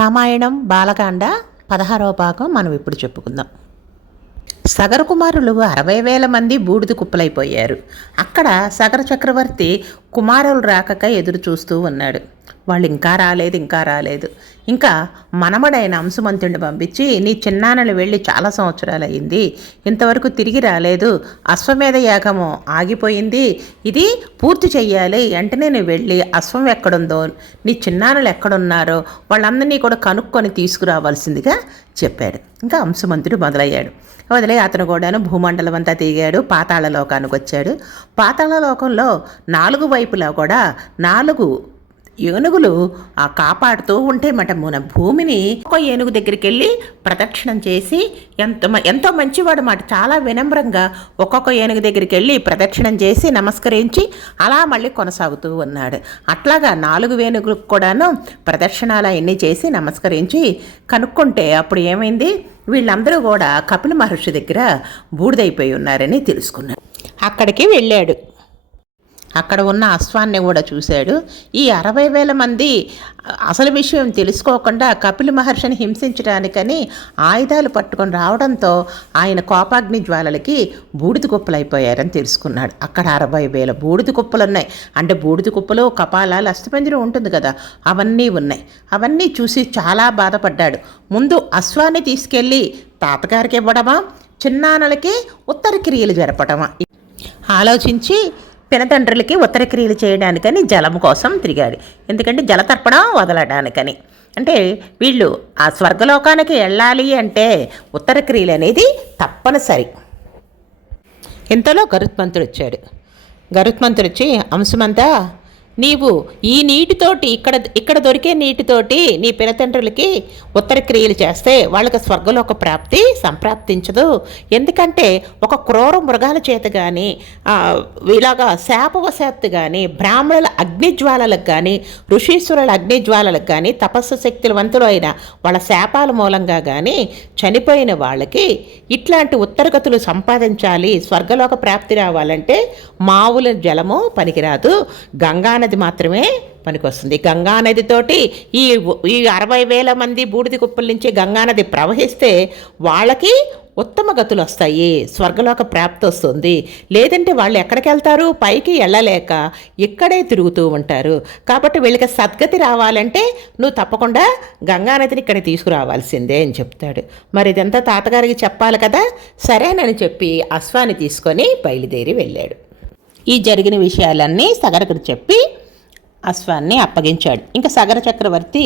రామాయణం బాలకాండ 16వ భాగం మనం ఇప్పుడు చెప్పుకుందాం. సగర కుమారులు 60,000 మంది బూడిద కుప్పలైపోయారు. అక్కడ సగర చక్రవర్తి కుమారులు రాకక ఎదురు చూస్తూ ఉన్నాడు. వాళ్ళు ఇంకా రాలేదు. ఇంకా మనమడైన అంశుమంతుడిని పంపించి, నీ చిన్నాన్నలు వెళ్ళి చాలా సంవత్సరాలు అయింది, ఇంతవరకు తిరిగి రాలేదు, అశ్వమేధ యాగము ఆగిపోయింది, ఇది పూర్తి చెయ్యాలి, వెంటనే నువ్వు వెళ్ళి అశ్వం ఎక్కడుందో, నీ చిన్నాన్నలు ఎక్కడున్నారో వాళ్ళందరినీ కూడా కనుక్కొని తీసుకురావాల్సిందిగా చెప్పాడు. ఇంకా అంశుమంతుడు మొదలయ్యాడు. వదిలే అతను కూడాను భూమండలం అంతా తిరిగాడు. పాతాళ లోకానికి వచ్చాడు. పాతాళ లోకంలో 4 వైపులా కూడా 4 ఏనుగులు కాపాడుతూ ఉంటే మన భూమిని ఒక ఏనుగు దగ్గరికి వెళ్ళి ప్రదక్షిణం చేసి, ఎంతో మంచివాడు మాట, చాలా వినమ్రంగా ఒక్కొక్క ఏనుగు దగ్గరికి వెళ్ళి ప్రదక్షిణం చేసి నమస్కరించి అలా మళ్ళీ కొనసాగుతూ ఉన్నాడు. అట్లాగా 4 ఏనుగులకు కూడాను ప్రదక్షిణాలు అన్నీ చేసి నమస్కరించి కనుక్కుంటే అప్పుడు ఏమైంది, వీళ్ళందరూ కూడా కపిల మహర్షి దగ్గర బూడిదైపోయి ఉన్నారని తెలుసుకున్నాడు. అక్కడికి వెళ్ళాడు. అక్కడ ఉన్న అశ్వాన్ని కూడా చూశాడు. ఈ 60,000 మంది అసలు విషయం తెలుసుకోకుండా కపిల మహర్షిని హింసించడానికని ఆయుధాలు పట్టుకొని రావడంతో ఆయన కోపాగ్ని జ్వాలలకి బూడిద కుప్పలైపోయారని తెలుసుకున్నాడు. అక్కడ 60,000 బూడిద కుప్పలు ఉన్నాయి. అంటే బూడిద కుప్పలు, కపాలాలు, అస్థిపంజరం ఉంటుంది కదా, అవన్నీ ఉన్నాయి. అవన్నీ చూసి చాలా బాధపడ్డాడు. ముందు అశ్వాన్ని తీసుకెళ్ళి తాతగారికి ఇవ్వడమా, చిన్నాన్నలకి ఉత్తర క్రియలు జరపడమా ఆలోచించి పినతండ్రులకి ఉత్తర క్రియలు చేయడానికని జలం కోసం తిరిగాడు. ఎందుకంటే జలతర్పణం వదలడానికని. అంటే వీళ్ళు ఆ స్వర్గలోకానికి వెళ్ళాలి అంటే ఉత్తర క్రియలు అనేది తప్పనిసరి. ఇంతలో గరుత్మంతుడు వచ్చాడు. గరుత్మంతుడు వచ్చి, అంశమంతా నీవు ఈ నీటితోటి ఇక్కడ దొరికే నీటితోటి నీ పినతండ్రులకి ఉత్తర క్రియలు చేస్తే వాళ్ళకి స్వర్గలోక ప్రాప్తి సంప్రాప్తించదు. ఎందుకంటే ఒక క్రూర మృగాల చేత కానీ ఇలాగా శాపవశాత్తు కానీ బ్రాహ్మణుల అగ్నిజ్వాలలకు కానీ ఋషీశ్వరుల అగ్నిజ్వాలలకు కానీ తపస్సు శక్తివంతులు అయిన వాళ్ళ శాపాల మూలంగా కానీ చనిపోయిన వాళ్ళకి ఇట్లాంటి ఉత్తరగతులు సంపాదించాలి, స్వర్గలోక ప్రాప్తి రావాలంటే మావుల జలము పనికిరాదు, గంగానది మాత్రమే పనికొస్తుంది. గంగానదితోటి ఈ 60,000 మంది బూడిద కుప్పల నుంచి గంగానది ప్రవహిస్తే వాళ్ళకి ఉత్తమ గతులు వస్తాయి, స్వర్గలోక ప్రాప్తి వస్తుంది. లేదంటే వాళ్ళు ఎక్కడికి వెళ్తారు, పైకి వెళ్ళలేక ఇక్కడే తిరుగుతూ ఉంటారు. కాబట్టి వీళ్ళకి సద్గతి రావాలంటే నువ్వు తప్పకుండా గంగానదిని ఇక్కడ తీసుకురావాల్సిందే అని చెప్తాడు. మరి ఇదంతా తాతగారికి చెప్పాలి కదా, సరేనని చెప్పి అశ్వాన్ని తీసుకొని బయలుదేరి వెళ్ళాడు. ఈ జరిగిన విషయాలన్నీ సగరకు చెప్పి అశ్వాన్ని అప్పగించాడు. ఇంకా సగర చక్రవర్తి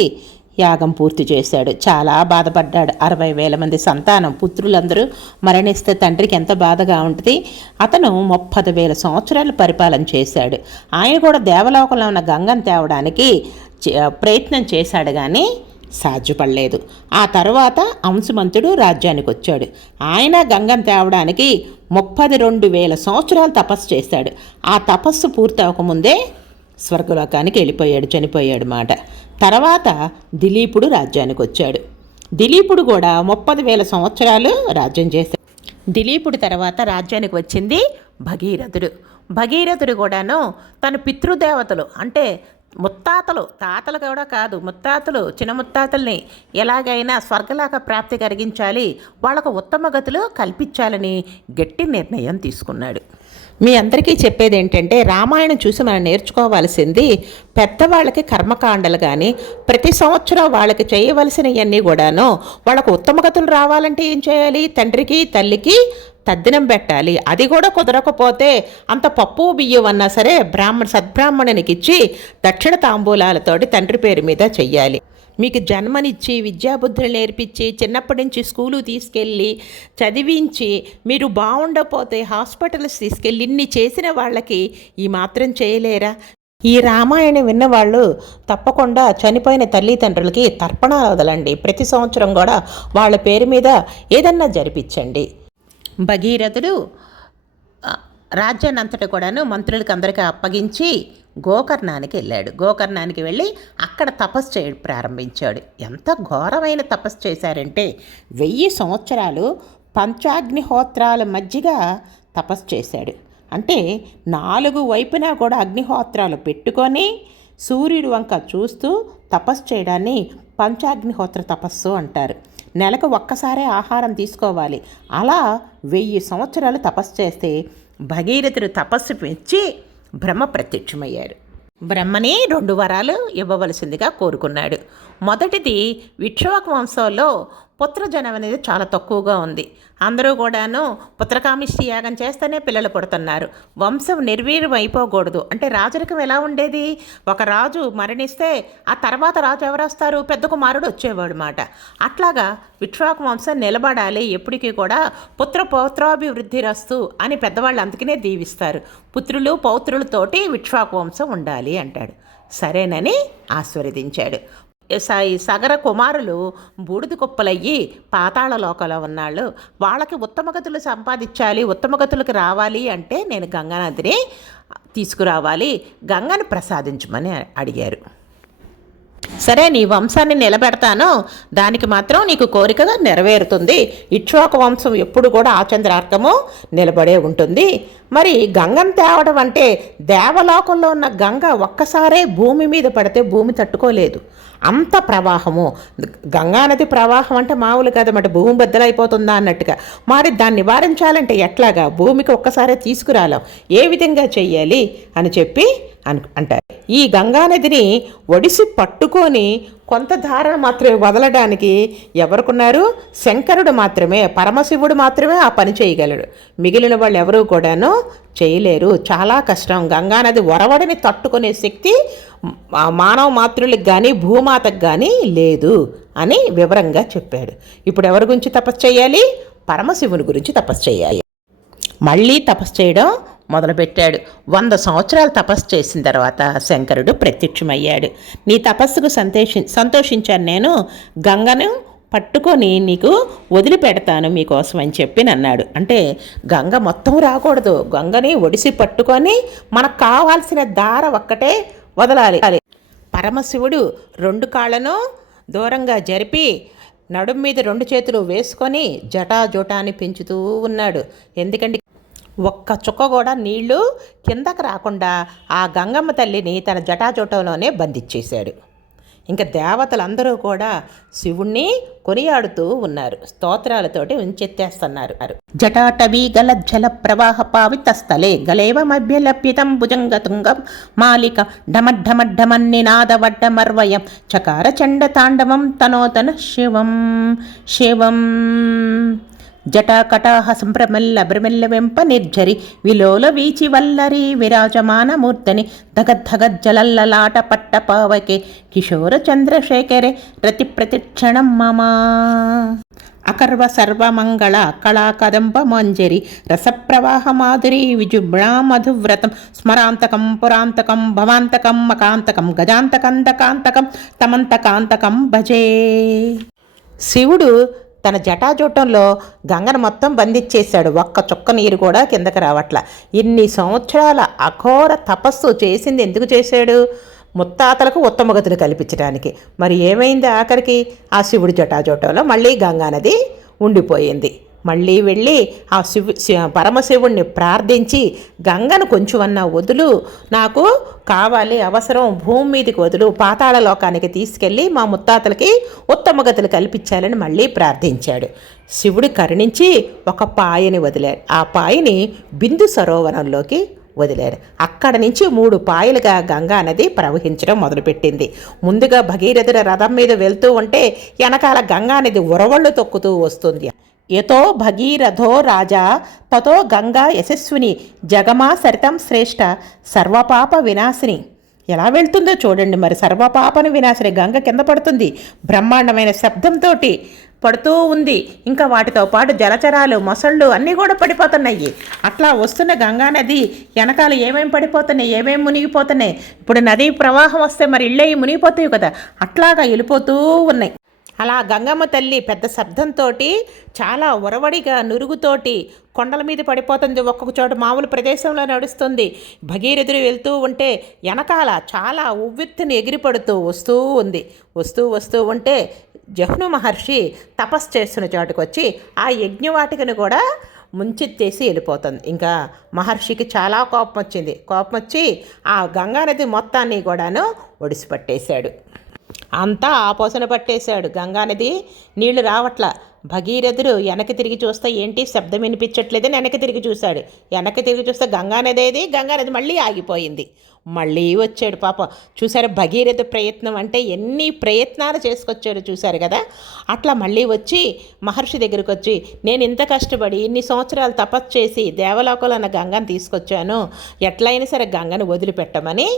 యాగం పూర్తి చేశాడు. చాలా బాధపడ్డాడు. 60,000 మంది సంతానం పుత్రులందరూ మరణిస్తే తండ్రికి ఎంత బాధగా ఉంటుంది. అతను 30,000 సంవత్సరాలు పరిపాలన చేశాడు. ఆయన కూడా దేవలోకంలో ఉన్న గంగను తేవడానికి ప్రయత్నం చేశాడు, కానీ సాధ్యపడలేదు. ఆ తర్వాత అంశుమంతుడు రాజ్యానికి వచ్చాడు. ఆయన గంగను తేవడానికి 32,000 సంవత్సరాలు తపస్సు చేశాడు. ఆ తపస్సు పూర్తి అవ్వకముందే స్వర్గలోకానికి వెళ్ళిపోయాడు, చనిపోయాడు మాట. తర్వాత దిలీపుడు రాజ్యానికి వచ్చాడు. దిలీపుడు కూడా 30,000 సంవత్సరాలు రాజ్యం చేశాడు. దిలీపుడు తర్వాత రాజ్యానికి వచ్చింది భగీరథుడు. భగీరథుడు కూడాను తన పితృదేవతలు అంటే ముత్తాతలు, తాతలు కూడా కాదు, ముత్తాతలు, చిన్న ముత్తాతల్ని ఎలాగైనా స్వర్గలోక ప్రాప్తి కలిగించాలి, వాళ్ళకు ఉత్తమ గతులు కల్పించాలని గట్టి నిర్ణయం తీసుకున్నాడు. మీ అందరికీ చెప్పేది ఏంటంటే, రామాయణం చూసి మనం నేర్చుకోవాల్సింది పెద్దవాళ్ళకి కర్మకాండలు కానీ ప్రతి సంవత్సరం వాళ్ళకి చేయవలసినవన్నీ కూడాను వాళ్ళకు ఉత్తమ గతులు రావాలంటే ఏం చేయాలి, తండ్రికి తల్లికి తద్దినం పెట్టాలి. అది కూడా కుదరకపోతే అంత పప్పు బియ్యం అన్నా సరే సద్బ్రాహ్మణునికి ఇచ్చి దక్షిణ తాంబూలాలతోటి తండ్రి పేరు మీద చెయ్యాలి. మీకు జన్మనిచ్చి విద్యాబుద్ధులు నేర్పించి చిన్నప్పటి నుంచి స్కూలు తీసుకెళ్ళి చదివించి మీరు బాగుండకపోతే హాస్పిటల్స్ తీసుకెళ్ళి ఇన్ని చేసిన వాళ్ళకి ఈ మాత్రం చేయలేరా? ఈ రామాయణం విన్నవాళ్ళు తప్పకుండా చనిపోయిన తల్లిదండ్రులకి తర్పణాలు వదలండి. ప్రతి సంవత్సరం కూడా వాళ్ళ పేరు మీద ఏదన్నా జరిపించండి. భగీరథుడు రాజ్యాన్ని అంతటా కూడాను మంత్రులకి అందరికీ అప్పగించి గోకర్ణానికి వెళ్ళాడు. గోకర్ణానికి వెళ్ళి అక్కడ తపస్సు చేయడం ప్రారంభించాడు. ఎంత ఘోరమైన తపస్సు చేశారంటే 1000 సంవత్సరాలు పంచాగ్నిహోత్రాల మధ్యగా తపస్సు చేశాడు. అంటే 4 వైపునా కూడా అగ్నిహోత్రాలు పెట్టుకొని సూర్యుడు వంక చూస్తూ తపస్సు చేయడాన్ని పంచాగ్నిహోత్ర తపస్సు అంటారు. నెలకు ఒక్కసారే ఆహారం తీసుకోవాలి. అలా 1000 సంవత్సరాలు తపస్సు చేస్తే భగీరథుడు తపస్సు మెచ్చి బ్రహ్మ ప్రత్యక్షమయ్యారు. బ్రహ్మని 2 వరాలు ఇవ్వవలసిందిగా కోరుకున్నాడు. మొదటిది, ఇక్ష్వాకు వంశంలో పుత్రజనం అనేది చాలా తక్కువగా ఉంది. అందరూ కూడాను పుత్రకామిష్టి యాగం చేస్తేనే పిల్లలు పుడుతున్నారు. వంశం నిర్వీర్యం అయిపోకూడదు. అంటే రాజరికం ఎలా ఉండేది? ఒక రాజు మరణిస్తే ఆ తర్వాత రాజు ఎవరు వస్తారు? పెద్ద కుమారుడు వచ్చేవాడు మాట. అట్లాగా ఇక్ష్వాకు వంశం నిలబడాలి, ఎప్పటికీ కూడా పౌత్రాభివృద్ధి రస్తు అని పెద్దవాళ్ళు అందుకనే దీవిస్తారు. పుత్రులు పౌత్రులతోటి ఇక్ష్వాకు వంశం ఉండాలి అంటాడు. సరేనని ఆశీర్వదించాడు. సగర కుమారులు బూడిద కుప్పలయ్యి పాతాళ లోకంలో ఉన్నాళ్ళు. వాళ్ళకి ఉత్తమగతులు సంపాదించాలి, ఉత్తమగతులకు రావాలి అంటే నేను గంగానదిని తీసుకురావాలి, గంగని ప్రసాదించమని అడిగారు. సరే, నీ వంశాన్ని నిలబెడతాను, దానికి మాత్రం నీకు కోరికగా నెరవేరుతుంది. ఇక్ష్వాకు వంశం ఎప్పుడు కూడా ఆచంద్రార్కము నిలబడే ఉంటుంది. మరి గంగను తేవడం అంటే దేవలోకంలో ఉన్న గంగ ఒక్కసారే భూమి మీద పడితే భూమి తట్టుకోలేదు. అంత ప్రవాహము, గంగానది ప్రవాహం అంటే మామూలు కదన్నమాట, భూమి బద్దలైపోతుందా అన్నట్టుగా. మరి దాన్ని నివారించాలంటే ఎట్లాగా? భూమికి ఒక్కసారే తీసుకురాలేం, ఏ విధంగా చెయ్యాలి అని చెప్పి అంటారు. ఈ గంగానదిని ఒడిసి పట్టుకొని కొంత ధారణ మాత్రమే వదలడానికి ఎవరుకున్నారు? శంకరుడు మాత్రమే, పరమశివుడు మాత్రమే ఆ పని చేయగలడు. మిగిలిన వాళ్ళు ఎవరూ కూడాను చేయలేరు. చాలా కష్టం. గంగానది ఒరవడిని తట్టుకునే శక్తి మానవ మాతృలకు కానీ భూమాతకు కానీ లేదు అని వివరంగా చెప్పాడు. ఇప్పుడు ఎవరి గురించి తపస్సు చేయాలి? పరమశివుని గురించి తపస్సు చేయాలి. మళ్ళీ తపస్సు చేయడం మొదలుపెట్టాడు. 100 సంవత్సరాలు తపస్సు చేసిన తర్వాత శంకరుడు ప్రత్యక్షమయ్యాడు. నీ తపస్సుకు సంతోషించాను, నేను గంగను పట్టుకొని నీకు వదిలిపెడతాను మీకోసం అని చెప్పి అన్నాడు. అంటే గంగ మొత్తం రాకూడదు, గంగని ఒడిసి పట్టుకొని మనకు కావాల్సిన దార ఒక్కటే వదలాలి. పరమశివుడు 2 కాళ్ళను దూరంగా జరిపి నడుం మీద 2 చేతులు వేసుకొని జటాజోటాన్ని పెంచుతూ ఉన్నాడు. ఎందుకంటే ఒక్క చుక్క కూడా నీళ్లు కిందకు రాకుండా ఆ గంగమ్మ తల్లిని తన జటాజోటంలోనే బంధించేశాడు. ఇంకా దేవతలందరూ కూడా శివుణ్ణి కొనియాడుతూ ఉన్నారు, స్తోత్రాలతోటి ఉంచెత్తేస్తున్నారు. జటాటవీ గల జల ప్రవాహ పావిత స్థలే గలేవమభ్యలప్యితం భుజంగతుంగం మాలిక ఢమఢమఢమన్నినాదవడ్డమర్వయం చకార చండ తాండవం తనోతన శివం శివం. జటాకటాహ సంప్రమెల్ల భ్రమెల్ల వెంప నిర్జరి విలోల వీచి వల్లరి విరాజమానమూర్తని ధగద్ధగజ్జలల్లలాట పట్టపావకే కిశోర చంద్రశేఖరే రతి ప్రతిక్షణం మమ. అకర్వ సర్వమంగళ కళా కదంబ మంజరి రసప్రవాహ మాధురి విజృంభణా మధువ్రతం స్మరాంతకం పురాంతకం భవాంతకం మకాంతకం గజాంతకందకాంతకం తమంతకాంతకం భజే. శివుడు తన జటాజూటంలో గంగను మొత్తం బంధించేశాడు. ఒక్క చుక్క నీరు కూడా కిందకి రావట్ల. ఇన్ని సంవత్సరాల అఘోర తపస్సు చేసింది ఎందుకు చేశాడు? ముత్తాతలకు ఉత్తమగతులు కల్పించడానికి. మరి ఏమైంది ఆఖరికి? ఆ శివుడి జటాజూటంలో మళ్ళీ గంగానది ఉండిపోయింది. మళ్ళీ వెళ్ళి ఆ పరమశివుణ్ణి ప్రార్థించి గంగను కొంచెమన్నా వదులు, నాకు కావాలి, అవసరం, భూమి మీదకి వదులు, పాతాళ లోకానికి తీసుకెళ్ళి మా ముత్తాతలకి ఉత్తమగతులు కల్పించాలని మళ్ళీ ప్రార్థించాడు. శివుడు కరుణించి ఒక పాయని వదిలాడు. ఆ పాయని బిందు సరోవరంలోకి వదిలాడు. అక్కడ నుంచి 3 పాయలుగా గంగా నది ప్రవహించడం మొదలుపెట్టింది. ముందుగా భగీరథుడు రథం మీద వెళ్తూ ఉంటే వెనకాల గంగా నది ఉరవళ్ళు తొక్కుతూ వస్తుంది. యతో భగీరథో రాజా తతో గంగా యశస్విని జగమా సరితం శ్రేష్ఠ సర్వపాప వినాశిని. ఎలా వెళ్తుందో చూడండి. మరి సర్వపాపను వినాశిని గంగ కింద పడుతుంది, బ్రహ్మాండమైన శబ్దంతో పడుతూ ఉంది. ఇంకా వాటితో పాటు జలచరాలు, మొసళ్ళు అన్నీ కూడా పడిపోతున్నాయి. అట్లా వస్తున్న గంగానది వెనకాల ఏమేమి పడిపోతున్నాయి, ఏమేమి మునిగిపోతున్నాయి. ఇప్పుడు నదీ ప్రవాహం వస్తే మరి ఇళ్ళయి మునిగిపోతాయి కదా, అట్లాగా వెళ్ళిపోతూ ఉన్నాయి. అలా గంగమ్మ తల్లి పెద్ద శబ్దంతో చాలా ఒరవడిగా నురుగుతోటి కొండల మీద పడిపోతుంది. ఒక్కొక్క చోట మామూలు ప్రదేశంలో నడుస్తుంది. భగీరథుడు వెళ్తూ ఉంటే వెనకాల చాలా ఉవ్వెత్తుని ఎగిరిపడుతూ వస్తూ ఉంది. వస్తూ ఉంటే జహ్ను మహర్షి తపస్సు చేస్తున్న చోటుకు వచ్చి ఆ యజ్ఞవాటికను కూడా ముంచెత్తేసి వెళ్ళిపోతుంది. ఇంకా మహర్షికి చాలా కోపం వచ్చింది. కోపం వచ్చి ఆ గంగానది మొత్తాన్ని కూడాను ఒడిసిపట్టేశాడు. అంతా ఆపోసన పట్టేశాడు. గంగానది నీళ్లు రావట్ల. భగీరథుడు వెనక్కి తిరిగి చూస్తే ఏంటి శబ్దం వినిపించట్లేదని వెనక్కి తిరిగి చూశాడు. వెనక్కి తిరిగి చూస్తే గంగానది ఏది, గంగానది మళ్ళీ ఆగిపోయింది. మళ్ళీ వచ్చాడు పాపం. చూసారు భగీరథ ప్రయత్నం అంటే ఎన్ని ప్రయత్నాలు చేసుకొచ్చాడు చూశారు కదా. అట్లా మళ్ళీ వచ్చి మహర్షి దగ్గరికి వచ్చి, నేను ఇంత కష్టపడి ఇన్ని సంవత్సరాలు తపస్సు చేసి దేవలోకంలో ఉన్న గంగను తీసుకొచ్చాను, ఎట్లయినా సరే గంగను వదిలిపెట్టమని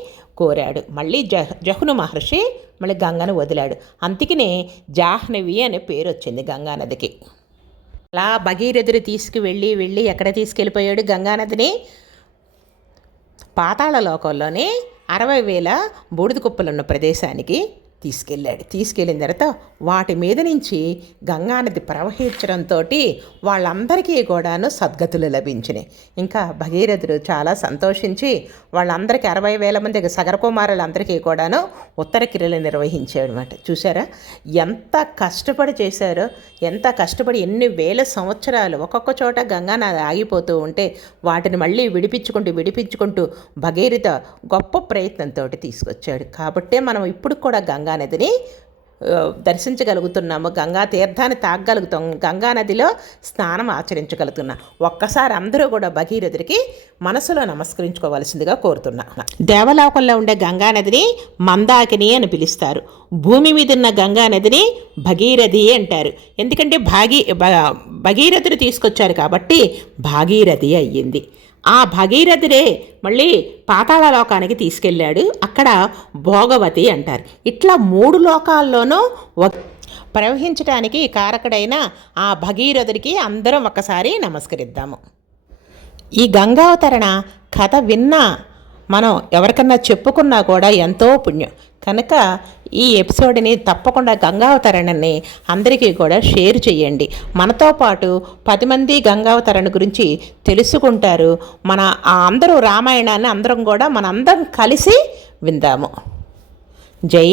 కోరాడు. మళ్ళీ జహ్ను మహర్షి మళ్ళీ గంగను వదిలాడు. అందుకనే జాహ్నవి అనే పేరు వచ్చింది గంగానదికి. అలా భగీరథుడు వెళ్ళి ఎక్కడ తీసుకెళ్ళిపోయాడు గంగానదిని? పాతాళ లోకంలోనే 60,000 బూడిద కుప్పలున్న ప్రదేశానికి తీసుకెళ్ళిన తర్వాత వాటి మీద నుంచి గంగానది ప్రవహించడంతో వాళ్ళందరికీ కూడాను సద్గతులు లభించినాయి. ఇంకా భగీరథుడు చాలా సంతోషించి వాళ్ళందరికీ 60,000 మంది సగరకుమారులందరికీ కూడాను ఉత్తర క్రియలు నిర్వహించాడు అనమాట. చూసారా ఎంత కష్టపడి చేశారో, ఎంత కష్టపడి ఎన్ని వేల సంవత్సరాలు ఒక్కొక్క చోట గంగానది ఆగిపోతూ ఉంటే వాటిని మళ్ళీ విడిపించుకుంటూ భగీరథ గొప్ప ప్రయత్నంతో తీసుకొచ్చాడు. కాబట్టే మనం ఇప్పుడు కూడా గంగానదిని దర్శించగలుగుతున్నాము, గంగా తీర్థాన్ని తాగగలుగుతాం, గంగానదిలో స్నానం ఆచరించగలుగుతున్నాం. ఒక్కసారి అందరూ కూడా భగీరథుడికి మనసులో నమస్కరించుకోవాల్సిందిగా కోరుతున్నా. దేవలోకంలో ఉండే గంగానదిని మందాకిని అని పిలుస్తారు. భూమి మీద ఉన్న గంగానదిని భగీరథి అంటారు. ఎందుకంటే భగీరథుడు తీసుకొచ్చారు కాబట్టి భాగీరథి అయ్యింది. ఆ భగీరథుడే మళ్ళీ పాతాళ లోకానికి తీసుకెళ్ళాడు. అక్కడ భోగవతి అంటారు. ఇట్లా 3 లోకాల్లోనూ ప్రవహించడానికి కారకుడైన ఆ భగీరథుడికి అందరం ఒక్కసారి నమస్కరిద్దాము. ఈ గంగావతరణ కథ విన్నా మనం ఎవరికన్నా చెప్పుకున్నా కూడా ఎంతో పుణ్యం. కనుక ఈ ఎపిసోడ్ని తప్పకుండా గంగావతరణని అందరికీ కూడా షేర్ చేయండి. మనతో పాటు 10 మంది గంగావతరణ గురించి తెలుసుకుంటారు. మన అందరూ రామాయణాన్ని అందరం కూడా మనందరం కలిసి విందాము. జై